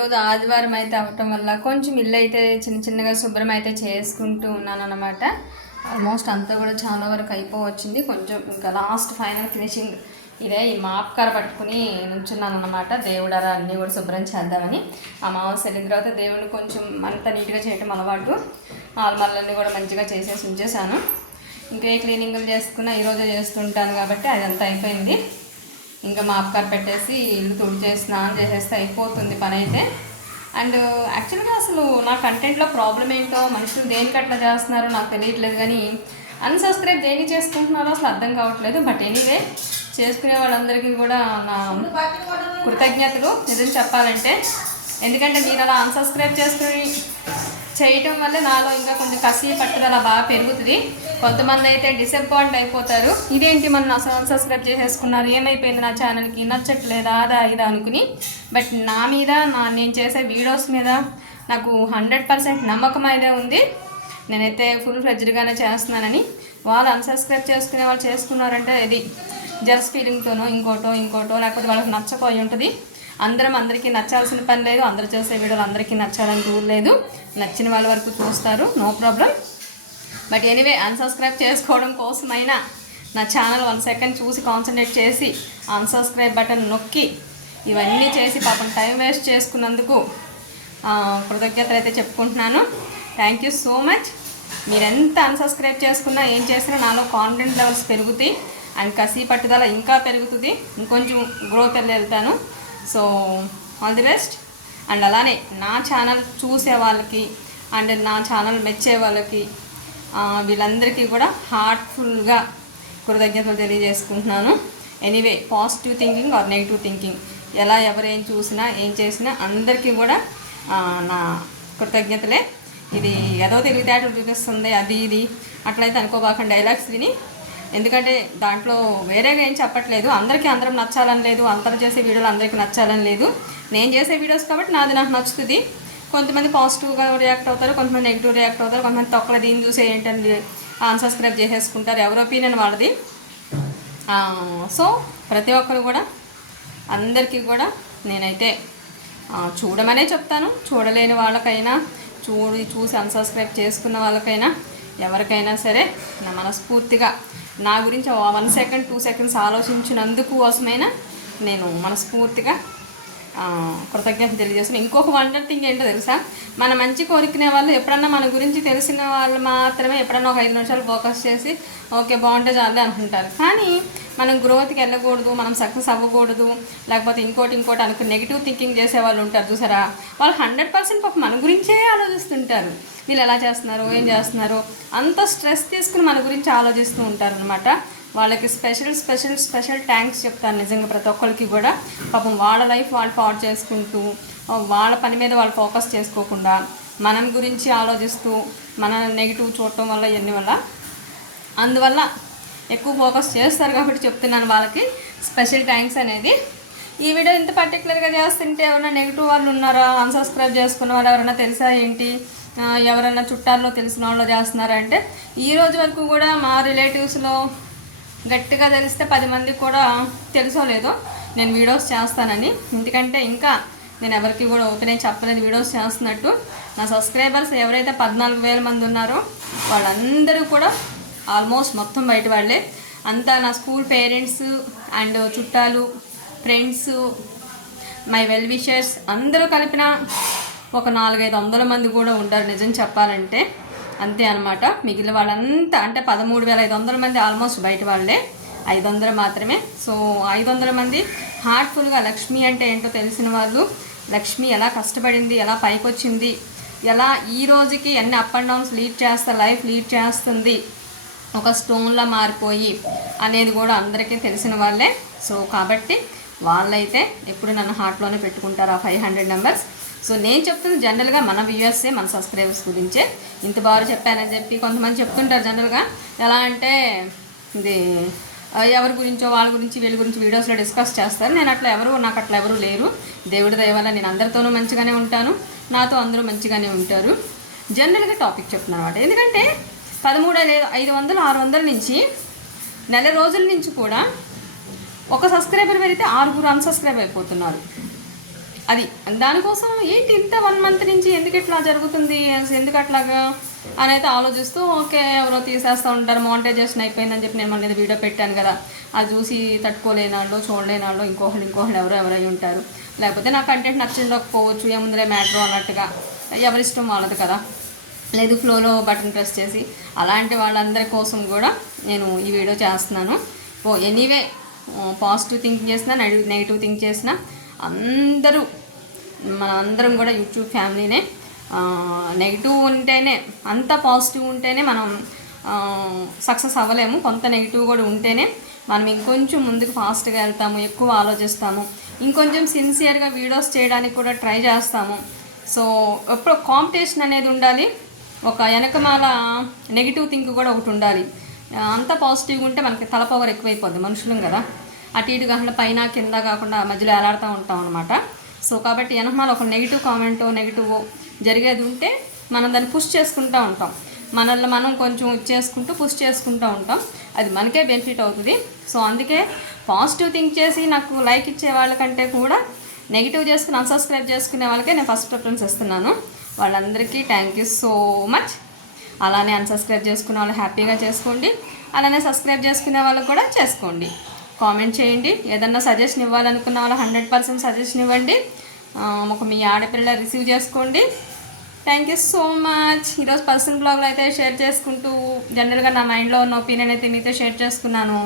ఈరోజు ఆదివారం అయితే అవ్వటం వల్ల కొంచెం ఇల్లు అయితే చిన్న చిన్నగా శుభ్రం అయితే చేసుకుంటూ ఉన్నాను అనమాట ఆల్మోస్ట్ అంతా కూడా చాలా వరకు అయిపోవచ్చింది. కొంచెం ఇంకా లాస్ట్ ఫైనల్ ఫినిషింగ్ ఇదే ఈ మాప్కార పట్టుకుని నుంచున్నాను అనమాట దేవుడారా అన్నీ కూడా శుభ్రం చేద్దామని. అమావాస్య వెళ్ళిన తర్వాత దేవుడిని కొంచెం అంత నీట్గా చేయటం అలవాటు. ఆల్మర్లన్నీ కూడా మంచిగా చేసేసి ఉంచేసాను ఇంకే క్లీనింగ్లు చేసుకున్నా ఈరోజే చేస్తుంటాను కాబట్టి అదంతా అయిపోయింది. ఇంకా మా అప్పగారు పెట్టేసి ఇల్లు తుడిచేసి స్నానం చేసేస్తే అయిపోతుంది పని అయితే. అండ్ యాక్చువల్గా అసలు నా కంటెంట్లో ప్రాబ్లం ఏంటో మనుషులు దేనికి అట్లా చేస్తున్నారో నాకు తెలియట్లేదు కానీ అన్సబ్స్క్రైబ్ దేనికి చేసుకుంటున్నారో అసలు అర్థం కావట్లేదు. బట్ ఎనీవే చేసుకునే వాళ్ళందరికీ కూడా నా కృతజ్ఞతలు. నిజం చెప్పాలంటే. ఎందుకంటే మీరు అలా అన్సబ్స్క్రైబ్ చేసుకుని చేయటం వల్ల నాలో ఇంకా కొంచెం కసి పట్టుదల బాగా పెరుగుతుంది. కొంతమంది అయితే డిసప్పాయింట్ అయిపోతారు. ఇదేంటి మనం అసలు అన్సబ్స్క్రైబ్ చేసేసుకున్నారు? ఏమైపోయింది నా ఛానల్కి? నచ్చట్లేదా? అదా ఇదా అనుకుని. బట్ నా మీద నా నేను చేసే వీడియోస్ మీద నాకు హండ్రెడ్ పర్సెంట్ నమ్మకం అయితే ఉంది. నేనైతే ఫుల్ ఫ్లెడ్జ్డ్గానే చేస్తున్నానని. వాళ్ళు అన్సబ్స్క్రైబ్ చేసుకునే వాళ్ళు చేసుకున్నారంటే ఇది జల్స్ ఫీలింగ్తోనో ఇంకోటో ఇంకోటో లేకపోతే వాళ్ళకి నచ్చపోయి ఉంటుంది. అందరం అందరికీ నచ్చాల్సిన పని లేదు. అందరూ చేసే వీడియోలు అందరికీ నచ్చాలని రూల్ లేదు. నచ్చిన వాళ్ళ వరకు చూస్తారు. No problem but anyway unsubscribe చేసుకోవడం కోసమైనా నా ఛానల్ వన్ సెకండ్ చూసి కాన్సన్ట్రేట్ చేసి అన్సబ్స్క్రైబ్ బటన్ నొక్కి ఇవన్నీ చేసి పాపం టైం వేస్ట్ చేసుకున్నందుకు కృతజ్ఞతలు అయితే చెప్పుకుంటున్నాను. థ్యాంక్ యూ సో మచ్ మీరెంత అన్సబ్స్క్రైబ్ చేసుకున్నా ఏం చేసినా నాలో కాన్ఫిడెంట్ లెవెల్స్ పెరుగుతాయి. అండ్ కసి పట్టుదల ఇంకా పెరుగుతుంది. ఇంకొంచెం గ్రోత్ వెళ్తాను. So all the best and అలానే నా ఛానల్ చూసే వాళ్ళకి అండ్ నా ఛానల్ మెచ్చే వాళ్ళకి వీళ్ళందరికీ కూడా హార్ట్ఫుల్గా కృతజ్ఞతలు తెలియజేసుకుంటున్నాను. Anyway positive thinking or negative thinking ఎలా ఎవరేం చూసినా ఏం చేసినా అందరికీ కూడా నా కృతజ్ఞతలే. ఇది ఏదో తెలివితేటలు చూపిస్తుంది అది ఇది. అట్లయితే అనుకోబాకండి డైలాగ్స్ విని ఎందుకంటే దాంట్లో వేరేగా ఏం చెప్పట్లేదు. అందరికీ అందరం నచ్చాలని లేదు. అందరు చేసే వీడియోలు అందరికీ నచ్చాలని లేదు. నేను చేసే వీడియోస్ కాబట్టి నాది నాకు నచ్చుతుంది. కొంతమంది పాజిటివ్గా రియాక్ట్ అవుతారు కొంతమంది నెగిటివ్ రియాక్ట్ అవుతారు కొంతమంది తొక్కల దీన్ని చూసి ఏంటండి అన్సబ్స్క్రైబ్ చేసేసుకుంటారు. ఎవరి ఒపీనియన్ వాళ్ళది. సో ప్రతి ఒక్కరు కూడా అందరికీ కూడా నేనైతే చూడమనే చెప్తాను. చూడలేని వాళ్ళకైనా చూడి చూసి అన్సబ్స్క్రైబ్ చేసుకున్న వాళ్ళకైనా ఎవరికైనా సరే నా మనస్ఫూర్తిగా నా గురించి వన్ సెకండ్ టూ సెకండ్స్ ఆలోచించినందుకు కోసమైనా నేను మనస్ఫూర్తిగా కృతజ్ఞత తెలియజేస్తున్నాను ఇంకొక వండర్ థింగ్ ఏంటో తెలుసా? మన మంచి కోరుకునే వాళ్ళు ఎప్పుడన్నా మన గురించి తెలిసిన వాళ్ళు మాత్రమే ఎప్పుడన్నా ఒక ఐదు నిమిషాలు ఫోకస్ చేసి ఓకే బాగుంటే చాలే అనుకుంటారు. కానీ మనం గ్రోత్కి వెళ్ళకూడదు మనం సక్సెస్ అవ్వకూడదు లేకపోతే ఇంకోటి ఇంకోటి అనుకుని నెగిటివ్ థింకింగ్ చేసే వాళ్ళు ఉంటారు చూసారా? వాళ్ళు హండ్రెడ్ పర్సెంట్ పాప మన గురించే ఆలోచిస్తుంటారు. వీళ్ళు ఎలా చేస్తున్నారు? ఏం చేస్తున్నారు? అంత స్ట్రెస్ తీసుకుని మన గురించి ఆలోచిస్తూ ఉంటారు అనమాట వాళ్ళకి స్పెషల్ స్పెషల్ స్పెషల్ థ్యాంక్స్ చెప్తాను నిజంగా ప్రతి ఒక్కరికి కూడా. పాపం వాళ్ళ లైఫ్ వాళ్ళు పాడు చేసుకుంటూ వాళ్ళ పని మీద వాళ్ళు ఫోకస్ చేసుకోకుండా మనం గురించి ఆలోచిస్తూ మన నెగిటివ్ చూడటం వల్ల ఇవన్నీ వల్ల. అందువల్ల ఎక్కువ ఫోకస్ చేస్తారు కాబట్టి చెప్తున్నాను వాళ్ళకి స్పెషల్ థ్యాంక్స్ అనేది. ఈ వీడియో ఇంత పర్టికులర్గా చేస్తుంటే ఎవరైనా నెగిటివ్ వాళ్ళు ఉన్నారా? అన్సబ్స్క్రైబ్ చేసుకున్న వాళ్ళు ఎవరైనా తెలుసా ఏంటి? ఎవరైనా చుట్టాల్లో తెలిసిన వాళ్ళు చేస్తున్నారా అంటే ఈ రోజు వరకు కూడా మా రిలేటివ్స్లో గట్టిగా తెలిస్తే పది మందికి కూడా తెలుసో లేదో నేను వీడియోస్ చేస్తానని. ఎందుకంటే ఇంకా నేను ఎవరికి కూడా ఓపెన్ అయి చెప్పలేదు వీడియోస్ చేస్తున్నట్టు. నా సబ్స్క్రైబర్స్ ఎవరైతే పద్నాలుగు వేల మంది ఉన్నారో వాళ్ళందరూ కూడా ఆల్మోస్ట్ మొత్తం బయట వాళ్ళే. అంతా నా స్కూల్ పేరెంట్స్ అండ్ చుట్టాలు ఫ్రెండ్స్ మై వెల్ విషర్స్ అందరూ కలిపిన ఒక నాలుగైదు వందల మంది కూడా ఉంటారు నిజం చెప్పాలంటే. అంతే అనమాట మిగిలిన వాళ్ళంతా అంటే పదమూడు వేల ఐదు వందల మంది ఆల్మోస్ట్ బయట వాళ్ళే. ఐదు వందలు మాత్రమే. సో ఐదు వందల మంది హార్ట్ఫుల్గా లక్ష్మి అంటే ఏంటో తెలిసిన వాళ్ళు లక్ష్మి ఎలా కష్టపడింది ఎలా పైకి వచ్చింది ఎలా ఈ రోజుకి ఎన్ని అప్ అండ్ డౌన్స్ లీడ్ చేస్తా లైఫ్ లీడ్ చేస్తుంది ఒక స్టోన్లా మారిపోయి అనేది కూడా అందరికీ తెలిసిన వాళ్ళే. సో కాబట్టి వాళ్ళైతే ఎప్పుడు నన్ను హార్ట్లోనే పెట్టుకుంటారు ఆ ఫైవ్ హండ్రెడ్ నెంబర్స్ సో నేను చెప్తుంది జనరల్గా మన వ్యూయర్సే మన సబ్స్క్రైబర్స్ గురించే. ఇంత బాగా చెప్పానని చెప్పి కొంతమంది చెప్తుంటారు జనరల్గా ఎలా అంటే ఇది ఎవరి గురించో వాళ్ళ గురించి వీళ్ళ గురించి వీడియోస్లో డిస్కస్ చేస్తారు. నేను అట్లా ఎవరు నాకు అట్లా ఎవరు లేరు. దేవుడి దయవల్ల నేను అందరితోనూ మంచిగానే ఉంటాను. నాతో అందరూ మంచిగానే ఉంటారు. జనరల్గా టాపిక్ చెప్తున్నాను అనమాట ఎందుకంటే పదమూడు లేదు ఐదు వందలు ఆరు వందల నుంచి నెల రోజుల నుంచి కూడా ఒక సబ్స్క్రైబర్ పెరిగితే ఆరుగురు అన్సబ్స్క్రైబ్ అయిపోతున్నారు. అది దానికోసం ఏంటి ఇంత వన్ మంత్ నుంచి ఎందుకు ఇట్లా జరుగుతుంది? ఎందుకు అట్లాగా? అని అయితే ఆలోచిస్తూ ఓకే ఎవరో తీసేస్తూ ఉంటారు మానిటైజేషన్ అయిపోయిందని చెప్పి నేను మళ్ళీ వీడియో పెట్టాను కదా. అది చూసి తట్టుకోలేని వాళ్ళు చూడలేని వాళ్ళు ఎవరో ఎవరై ఉంటారు. లేకపోతే నా కంటెంట్ నచ్చకపోవచ్చు ఏముందిలే మ్యాటర్ అన్నట్టుగా. ఎవరిష్టం వాళ్ళది కదా. లేదు ఫ్లోలో బటన్ ప్రెస్ చేసి అలాంటి వాళ్ళందరి కోసం కూడా నేను ఈ వీడియో చేస్తున్నాను. ఓ ఎనీవే పాజిటివ్ థింక్ చేసినా నెగిటివ్ థింక్ చేసినా అందరూ మన అందరం కూడా యూట్యూబ్ ఫ్యామిలీనే. నెగిటివ్ ఉంటేనే అంత పాజిటివ్ ఉంటేనే మనం సక్సెస్ అవ్వలేము. కొంత నెగిటివ్ కూడా ఉంటేనే మనం ఇంకొంచెం ముందుకు ఫాస్ట్గా వెళ్తాము ఎక్కువ ఆలోచిస్తాము. ఇంకొంచెం సిన్సియర్గా వీడియోస్ చేయడానికి కూడా ట్రై చేస్తాము. సో ఎప్పుడు కాంపిటీషన్ అనేది ఉండాలి. ఒక వెనకమాల నెగిటివ్ థింక్ కూడా ఒకటి ఉండాలి. అంత పాజిటివ్గా ఉంటే మనకి తల పవర్ ఎక్కువైపోద్ది మనుషులం కదా. అటు ఇటు కాకుండా పైన కింద కాకుండా మధ్యలో ఎలాడుతూ ఉంటాం అనమాట సో కాబట్టి వెనకమాల ఒక నెగిటివ్ కామెంటో నెగిటివ్ జరిగేది ఉంటే మనం దాన్ని పుష్ చేసుకుంటూ ఉంటాం. మనల్ని మనం కొంచెం చేసుకుంటూ పుష్ చేసుకుంటూ ఉంటాం. అది మనకే బెనిఫిట్ అవుతుంది. సో అందుకే పాజిటివ్ థింక్ చేసి నాకు లైక్ ఇచ్చే వాళ్ళకంటే కూడా నెగిటివ్ చేసుకుని అన్సబ్స్క్రైబ్ చేసుకునే వాళ్ళకే నేను ఫస్ట్ ప్రిఫరెన్స్ ఇస్తున్నాను. వాళ్ళందరికీ థ్యాంక్ యూ సో మచ్. అలానే అన్సబ్స్క్రైబ్ చేసుకునే వాళ్ళు హ్యాపీగా చేసుకోండి. అలానే సబ్స్క్రైబ్ చేసుకునే వాళ్ళకు కూడా చేసుకోండి. కామెంట్ చేయండి. ఏదన్నా సజెషన్ ఇవ్వాలనుకున్న వాళ్ళు హండ్రెడ్ పర్సెంట్ సజెషన్ ఇవ్వండి. ఒక మీ ఆడపిల్ల రిసీవ్ చేసుకోండి. థ్యాంక్ యూ సో మచ్ ఈరోజు పర్సనల్ బ్లాగ్లో అయితే షేర్ చేసుకుంటూ జనరల్గా నా మైండ్లో ఉన్న ఒపీనియన్ అయితే మీతో షేర్ చేసుకున్నాను.